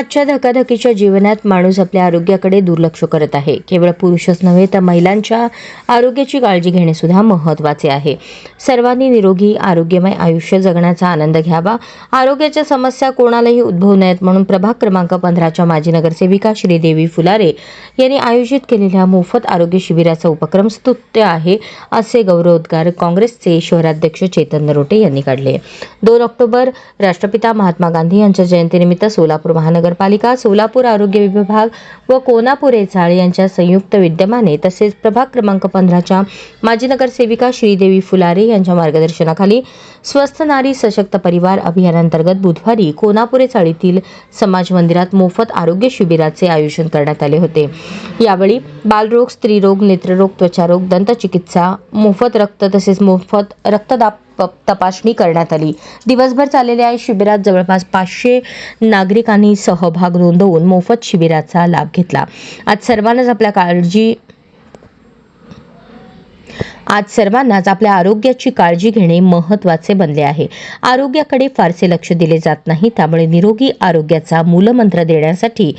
आजच्या धकाधकीच्या जीवनात माणूस आपल्या आरोग्याकडे दुर्लक्ष करत आहे. केवळ पुरुषच नव्हे तर महिलांच्या आरोग्याची काळजी घेणे सुद्धा महत्त्वाचे आहे. सर्वांनी निरोगी आरोग्यमय आयुष्य जगण्याचा आनंद घ्यावा. आरोग्याच्या समस्या कोणालाही उद्भवू नयेत म्हणून प्रभाग क्रमांक पंधराच्या माजी नगरसेविका श्रीदेवी फुलारे यांनी आयोजित केलेल्या मोफत आरोग्य शिबिराचा उपक्रम स्तुत्य आहे असे गौरवोद्गार काँग्रेसचे शहराध्यक्ष चेतन नरोटे यांनी काढले. दोन ऑक्टोबर राष्ट्रपिता महात्मा गांधी यांच्या जयंतीनिमित्त सोलापूर महानगर नगरपालिका सोलापूर आरोग्य विभाग व कोनापूर एचाळ यांच्या संयुक्त विद्यमाने तसेच प्रभाग क्रमांक पंधराच्या माजी नगरसेविका श्रीदेवी फुलारे यांच्या मार्गदर्शनाखाली स्वस्थ नारी सशक्त परिवार अभियानांतर्गत बुधवारी कोनापुरे चाळीतील समाज मंदिरात मोफत आरोग्य शिबिराचे आयोजन करण्यात आले होते. यावेळी बालरोग स्त्रीरोग नेत्ररोग त्वचारोग दंतचिकित्सा मोफत रक्त तसेच मोफत रक्तदाब तपासणी करण्यात आली. दिवसभर चाललेल्या या शिबिरात जवळपास पाचशे नागरिकांनी सहभाग नोंदवून मोफत शिबिराचा लाभ घेतला. आज सर्वांनाच आपल्या काळजी आज सर्वांनाच आपल्या आरोग्याची काळजी घेणे महत्त्वाचे बनले आहे. आरोग्याकडे फारसे लक्ष दिले जात नाही त्यामुळे निरोगी आरोग्याचा मूलमंत्र देण्यासाठी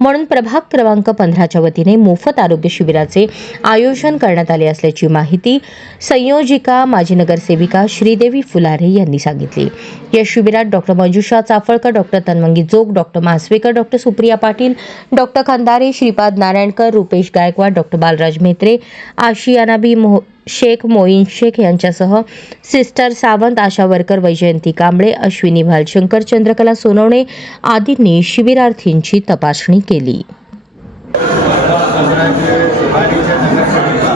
म्हणून प्रभाग क्रमांक पंधराच्या वतीने मोफत आरोग्य शिबिराचे आयोजन करण्यात आले असल्याची माहिती संयोजिका माजी नगरसेविका श्रीदेवी फुलारे यांनी सांगितली. या शिबिरात doctor Manjusha Chaphalkar doctor Tanvangi Jog doctor Masvekar doctor Supriya Patil doctor Khandare Shripad Narayankar Rupesh Gaikwad doctor Balraj Metre Ashiyanabi Moh Shaikh Moin Shaikh यांच्यासह सिस्टर सावंत आशा वर्कर वैजयंती कांबळे अश्विनी भालशंकर चंद्रकला सोनवणे आदींनी शिबिरार्थींची तपासणी केली पंधराचे सफारीच्या नगरसेविका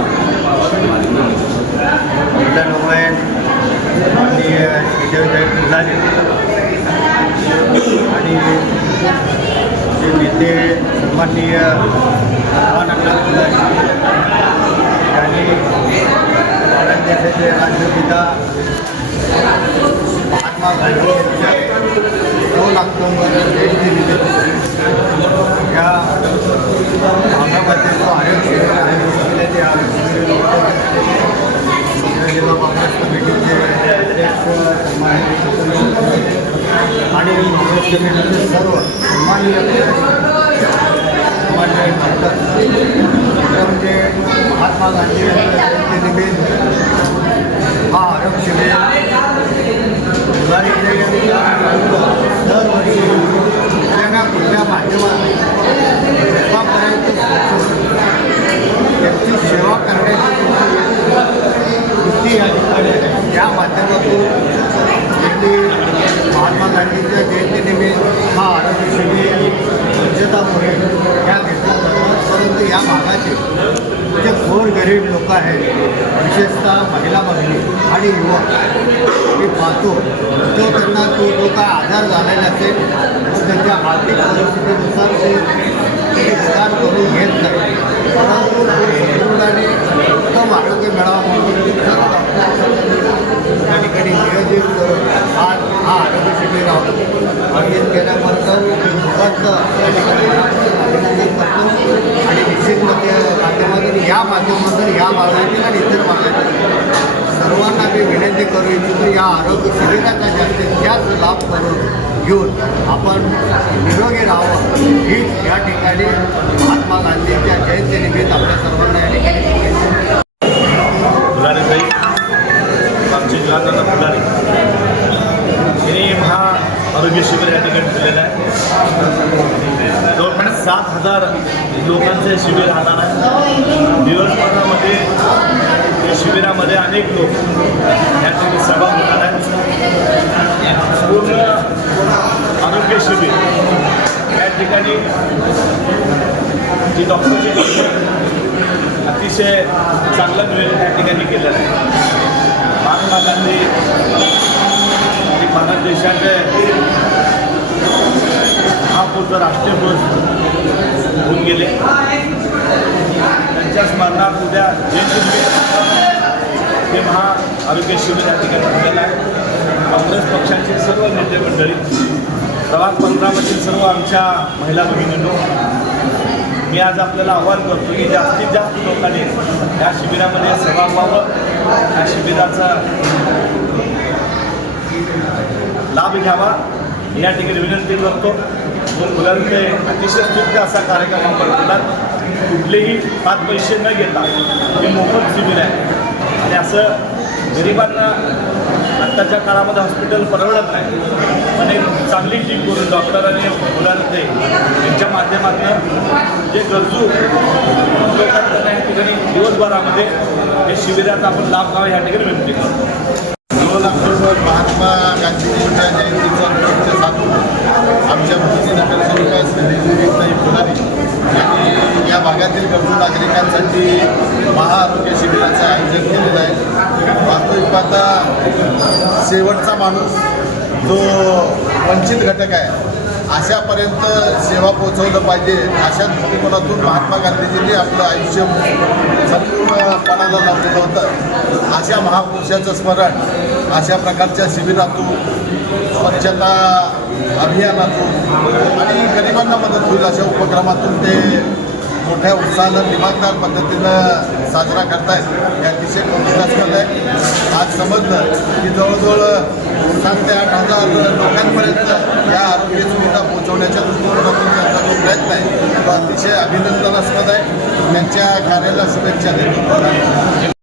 महिला नोवेन माननीय विजयताई फुलारे आणि जे नेते सन्माननीय रावानंदा फुलारे यांनी भारत देशाचे राष्ट्रपिता महात्मा गांधी दोन ऑक्टोंबर ऑक्टोबर जयंतीनिमित्त या भागामध्ये जो आयोग शिबिर आहे जिल्ह्याचे आयोग जिल्हा काँग्रेस कमिटीचे अध्यक्ष आणि काँग्रेस कमिटीचे सर्व सन्माननीय म्हणजे महात्मा गांधी यांच्या जयंतीनिमित्त हा आरोग्य शिबिर दिवाळीचे दरवर्षी कुठल्या ना कुठल्या माध्यमातून लोकांपर्यंत त्यांची सेवा करण्याची वृत्ती या ठिकाणी आहे. या माध्यमातून त्यांनी महात्मा गांधींच्या जयंतीनिमित्त हा आरोग्य शिबिर स्वच्छता मोहीम या जातात परंतु या भागाचे जे गोरगरीब लोक आहेत विशेषतः महिला भगिनी आणि युवक मी पाहतो तो त्यांना तो जो काय आजार झालेला असेल त्यांच्या आर्थिक परिस्थितीनुसार ते ते करून घेत नाही. परंतु ते सदृढाने उत्तम आरोग्य मिळावं म्हणून सर्व डॉक्टर त्या ठिकाणी नियोजित करून आज हा आरोग्य शिबिर आयोजित केल्याबद्दल मी मुलाचं त्या ठिकाणी मनापासून अभिनंदन करतो आणि निश्चित मध्ये माध्यमातून या माध्यमातून या भागातील आणि इतर भागातील सर्वांना मी विनंती या आरोग्य शिबिराचा जास्तीत जास्त लाभ करून घेऊन आपण निरोगी राहावं हीच या ठिकाणी महात्मा गांधींच्या जयंतीनिमित्त आपल्या सर्वांना या ठिकाणी आमचे फुलारे. हा आरोग्य शिबिर या ठिकाणी दिलेलं आहे. जवळपास सात हजार लोकांचे शिबिर राहणार आहे. दिवसभरामध्ये शिबिरामध्ये अनेक लोक. या ठिकाणी सहभाग होणार आहेत पूर्ण आरोग्य शिबिर. या ठिकाणी जी डॉक्टरची अतिशय चांगलं नियोजन त्या ठिकाणी केलेलं आहे महात्मा गांधी हे भारत देशाचे हा पुढचा राष्ट्रीय पुरुष होऊन गेले. त्यांच्या स्मरणात उद्या जयंती आरोग्य शिबिर या ठिकाणी ठेवलेलं आहे. काँग्रेस पक्षाचे सर्व नेते मंडळी प्रवास पंधरामधील सर्व आमच्या महिला भगिनींनो मी आज आपल्याला आव्हान करतो की जास्तीत जास्त लोकांनी या शिबिरामध्ये सहभाग व्हावं. या शिबिराचा लाभ घ्यावा. या ठिकाणी विनंती करतो मुलांचे अतिशय स्तुत्य असा कार्यक्रम आपण करतात कुठलेही पाच पैसे न घेता हे मोफत शिबिर आहे. आणि असं गरिबांना आत्ताच्या काळामध्ये हॉस्पिटल परवडत नाही. पण एक चांगली टीम करून डॉक्टर आणि मुलांचे यांच्या माध्यमातून जे गरजू या ठिकाणी दिवसभरामध्ये हे शिबिराचा आपण लाभ घ्यावा या ठिकाणी विनंती करतो. दोन ऑक्टोबर महात्मा गांधीजींच्या जयंतीचा साधून आमच्या भूमी नगरसेविका श्रीदेवीताई फुलारी यांनी या भागातील गरजू नागरिकांसाठी महाआरोग्य शिबिराचं आयोजन केलेलं आहे. वास्तविक पाहता शेवटचा माणूस जो वंचित घटक आहे अशापर्यंत सेवा पोचवलं पाहिजे अशा दृष्टिकोनातून महात्मा गांधीजींनी आपलं आयुष्य संपूर्णपणाला लावलेलं होतं अशा महापुरुषाचं स्मरण अशा प्रकारच्या शिबिरातून स्वच्छता अभियानातून आणि गरिबांना मदत होईल अशा उपक्रमातून ते मोठ्या उत्साहानं दिमागदार पद्धतीनं साजरा करतायत. हे अतिशय कौतुकास्पद आहे? आज समजलं की जवळजवळ सात ते आठ हजार लोकांपर्यंत या आरोग्य सुविधा पोहोचवण्याच्या दृष्टिकोनातून त्यांचा जो प्रयत्न आहे तो अतिशय अभिनंदनास्पद आहे. त्यांच्या कार्याला शुभेच्छा देतो.